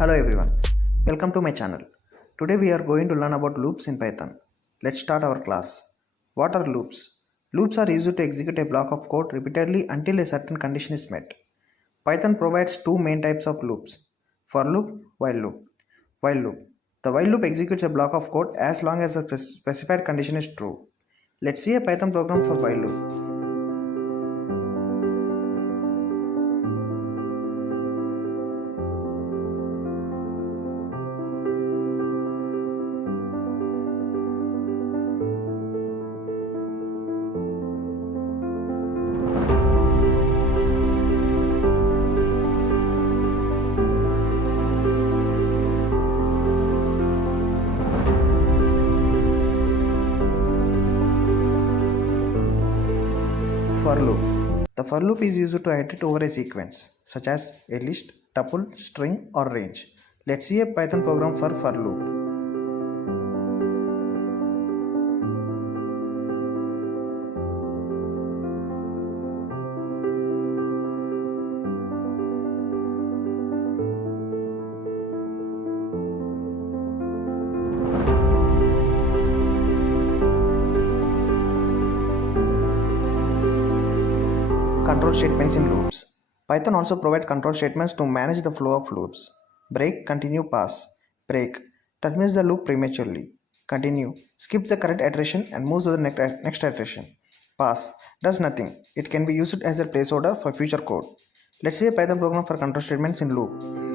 Hello everyone, welcome to my channel. Today we are going to learn about loops in Python. Let's start our class. What are loops? Loops are used to execute a block of code repeatedly until a certain condition is met. Python provides two main types of loops: for loop, while loop. While loop. The while loop executes a block of code as long as the specified condition is true. Let's see a Python program for while loop. For loop. The for loop is used to iterate over a sequence, such as a list, tuple, string, or range. Let's see a Python program for loop. Control statements in loops. Python also provides control statements to manage the flow of loops. Break, continue, pass. Break terminates the loop prematurely. Continue skips the current iteration and moves to the next iteration. Pass does nothing. It can be used as a placeholder for future code. Let's see a Python program for control statements in loop.